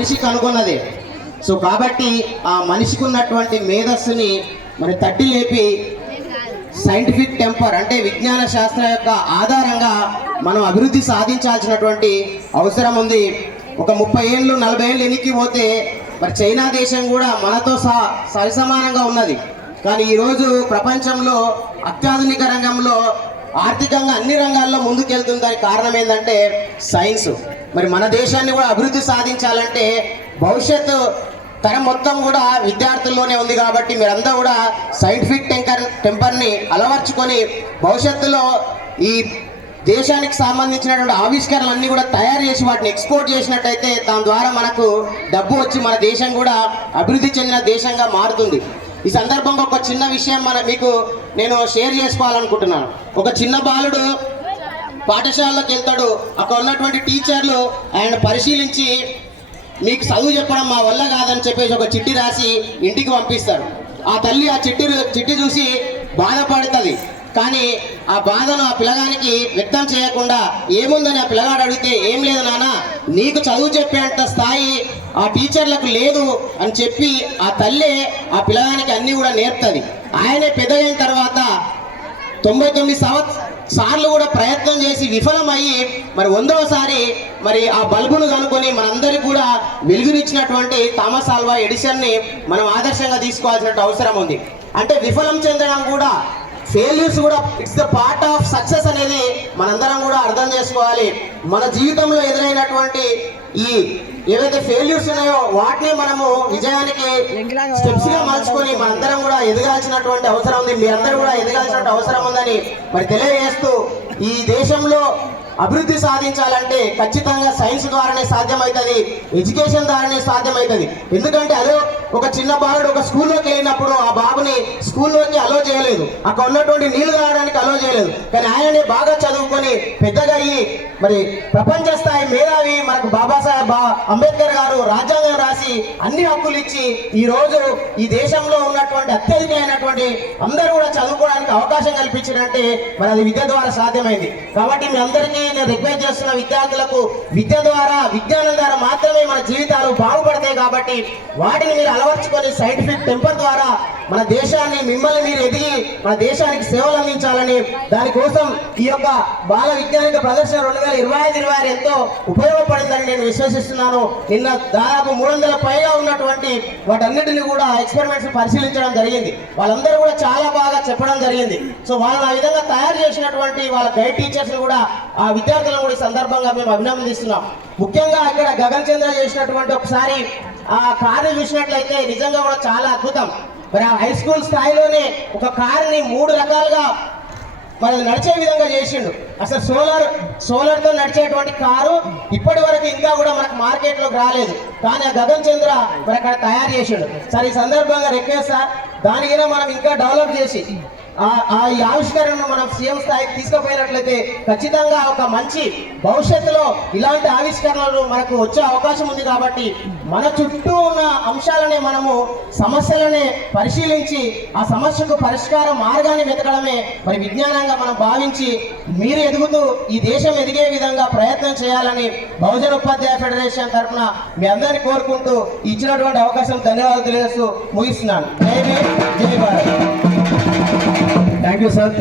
మనిషి కనుగొన్నది. సో కాబట్టి ఆ మనిషికి ఉన్నటువంటి మేధస్సుని మరి తట్టి లేపి సైంటిఫిక్ టెంపర్ అంటే విజ్ఞాన శాస్త్రం యొక్క ఆధారంగా మనం అభివృద్ధి సాధించాల్సినటువంటి అవసరం ఉంది. ఒక ముప్పై ఏళ్ళు నలభై ఏళ్ళు ఎనికి పోతే మరి చైనా దేశం కూడా మనతో సహా సరిసమానంగా ఉన్నది. కానీ ఈరోజు ప్రపంచంలో అత్యాధునిక రంగంలో ఆర్థికంగా అన్ని రంగాల్లో ముందుకెళ్తుంది దానికి కారణం ఏంటంటే సైన్స్. మరి మన దేశాన్ని కూడా అభివృద్ధి సాధించాలంటే భవిష్యత్తు తరం మొత్తం కూడా విద్యార్థుల్లోనే ఉంది కాబట్టి మీరందరూ కూడా సైంటిఫిక్ టెంకర్ టెంపర్ని అలవర్చుకొని భవిష్యత్తులో ఈ దేశానికి సంబంధించినటువంటి ఆవిష్కరణలు అన్నీ కూడా తయారు చేసి వాటిని ఎక్స్పోర్ట్ చేసినట్టయితే దాని ద్వారా మనకు డబ్బు వచ్చి మన దేశం కూడా అభివృద్ధి చెందిన దేశంగా మారుతుంది. ఈ సందర్భంగా ఒక చిన్న విషయం మన మీకు నేను షేర్ చేసుకోవాలనుకుంటున్నాను. ఒక చిన్న బాలుడు పాఠశాలలోకి వెళ్తాడు. అక్కడ ఉన్నటువంటి టీచర్లు ఆయన పరిశీలించి మీకు చదువు చెప్పడం మా వల్ల కాదని చెప్పేసి ఒక చిట్టి రాసి ఇంటికి పంపిస్తారు. ఆ తల్లి ఆ చిట్టి చిట్టి చూసి బాధపడుతుంది. కానీ ఆ బాధను ఆ పిల్లగానికి వ్యక్తం చేయకుండా ఏముందని ఆ పిల్లగాడు అడిగితే ఏం లేదు నాన్న నీకు చదువు చెప్పేంత స్థాయి ఆ టీచర్లకు లేదు అని చెప్పి ఆ తల్లే ఆ పిల్లగానికి అన్నీ కూడా నేర్పుతుంది. ఆయనే పెద్దగైన తర్వాత తొంభై తొమ్మిది సంవత్స సార్లు కూడా ప్రయత్నం చేసి విఫలమయ్యి మరి వందవసారి మరి ఆ బల్బును కనుక్కొని మనందరికీ కూడా వెలుగునిచ్చినటువంటి థామస్ ఆల్వా ఎడిసన్ని మనం ఆదర్శంగా తీసుకోవాల్సిన అవసరం ఉంది. అంటే విఫలం చెందడం కూడా ఫెయిల్యూర్స్ కూడా it's the part of success అనేది మనందరం కూడా అర్థం చేసుకోవాలి. మన జీవితంలో ఎదురైనటువంటి ఈ ఏవైతే ఫెయిల్యూర్స్ ఉన్నాయో వాటిని మనము విజయానికి స్టెప్స్గా మలుచుకొని మనందరం కూడా ఎదగాల్సినటువంటి అవసరం ఉంది. మీ అందరూ కూడా ఎదగాల్సిన అవసరం ఉందని మరి తెలియజేస్తూ ఈ దేశంలో అభివృద్ధి సాధించాలంటే ఖచ్చితంగా సైన్స్ ద్వారానే సాధ్యమవుతుంది ఎడ్యుకేషన్ ద్వారానే సాధ్యమవుతుంది. ఎందుకంటే అదే ఒక చిన్న బాలుడు ఒక స్కూల్లోకి వెళ్ళినప్పుడు ఆ బాబుని స్కూల్లోకి అలో చేయలేదు. అక్కడ ఉన్నటువంటి నీళ్ళు తాగడానికి అలో చేయలేదు. కానీ ఆయనే బాగా చదువుకొని పెద్దగా అయ్యి మరి ప్రపంచ స్థాయి మేధావి మనకు బాబాసాహెబ్ అంబేద్కర్ గారు రాజ్యాంగం రాసి అన్ని హక్కులు ఇచ్చి ఈ రోజు ఈ దేశంలో ఉన్నటువంటి అత్యధికమైనటువంటి అందరూ కూడా చదువుకోవడానికి అవకాశం కల్పించారంటే మరి అది విద్య ద్వారా సాధ్యమైంది. కాబట్టి మీ అందరికీ నేను రిక్వెస్ట్ చేస్తున్న విద్యార్థులకు విద్య ద్వారా విజ్ఞానం ద్వారా మాత్రమే మన జీవితాలు బాగుపడతాయి కాబట్టి వాటిని మీరు అలవర్చుకొని సైంటిఫిక్ టెంపర్ ద్వారా మన దేశాన్ని మిమ్మల్ని మీరు ఎదిగి మన దేశానికి సేవలు అందించాలని దానికోసం ఈ యొక్క బాల విజ్ఞానిక ప్రదర్శన రెండు వేల ఇరవై ఐదు ఇరవై ఆరు ఎంతో ఉపయోగపడిందని నేను విశ్వసిస్తున్నాను. నిన్న దాదాపు మూడు వందల పైగా ఉన్నటువంటి వాటన్నిటిని కూడా ఎక్స్పెరిమెంట్స్ పరిశీలించడం జరిగింది. వాళ్ళందరూ కూడా చాలా బాగా చెప్పడం జరిగింది. సో వాళ్ళని ఆ విధంగా తయారు చేసినటువంటి వాళ్ళ గైడ్ టీచర్స్ కూడా ఆ విద్యార్థులను కూడా ఈ సందర్భంగా మేము అభినందిస్తున్నాం. ముఖ్యంగా ఇక్కడ గగన్ చంద్ర చేసినటువంటి ఒకసారి ఆ కారు చూసినట్లయితే నిజంగా కూడా చాలా అద్భుతం. మరి ఆ హై స్కూల్ స్థాయిలోనే ఒక కారుని మూడు రకాలుగా మరి నడిచే విధంగా చేసిండు. అసలు సోలార్ సోలార్తో నడిచేటువంటి కారు ఇప్పటి వరకు ఇంకా కూడా మనకు మార్కెట్లోకి రాలేదు. కానీ ఆ గగన్ చంద్ర మరి అక్కడ తయారు చేసిండు. సార్ ఈ సందర్భంగా రిక్వెస్ట్ సార్ దానికైనా మనం ఇంకా డెవలప్ చేసి ఆ ఈ ఆవిష్కరణను మనం సీఎం స్థాయికి తీసుకుపోయినట్లయితే ఖచ్చితంగా ఒక మంచి భవిష్యత్తులో ఇలాంటి ఆవిష్కరణలు మనకు వచ్చే అవకాశం ఉంది కాబట్టి మన చుట్టూ ఉన్న అంశాలనే మనము సమస్యలనే పరిశీలించి ఆ సమస్యకు పరిష్కార మార్గాన్ని వెతకడమే మరి విజ్ఞానంగా మనం భావించి మీరు ఎదుగుతూ ఈ దేశం ఎదిగే విధంగా ప్రయత్నం చేయాలని బహుజన ఉపాధ్యాయ ఫెడరేషన్ తరఫున మీ అందరినీ కోరుకుంటూ ఇచ్చినటువంటి అవకాశం ధన్యవాదాలు తెలియజేస్తూ ముగిస్తున్నాను. జై జై భారత్. Thank you sir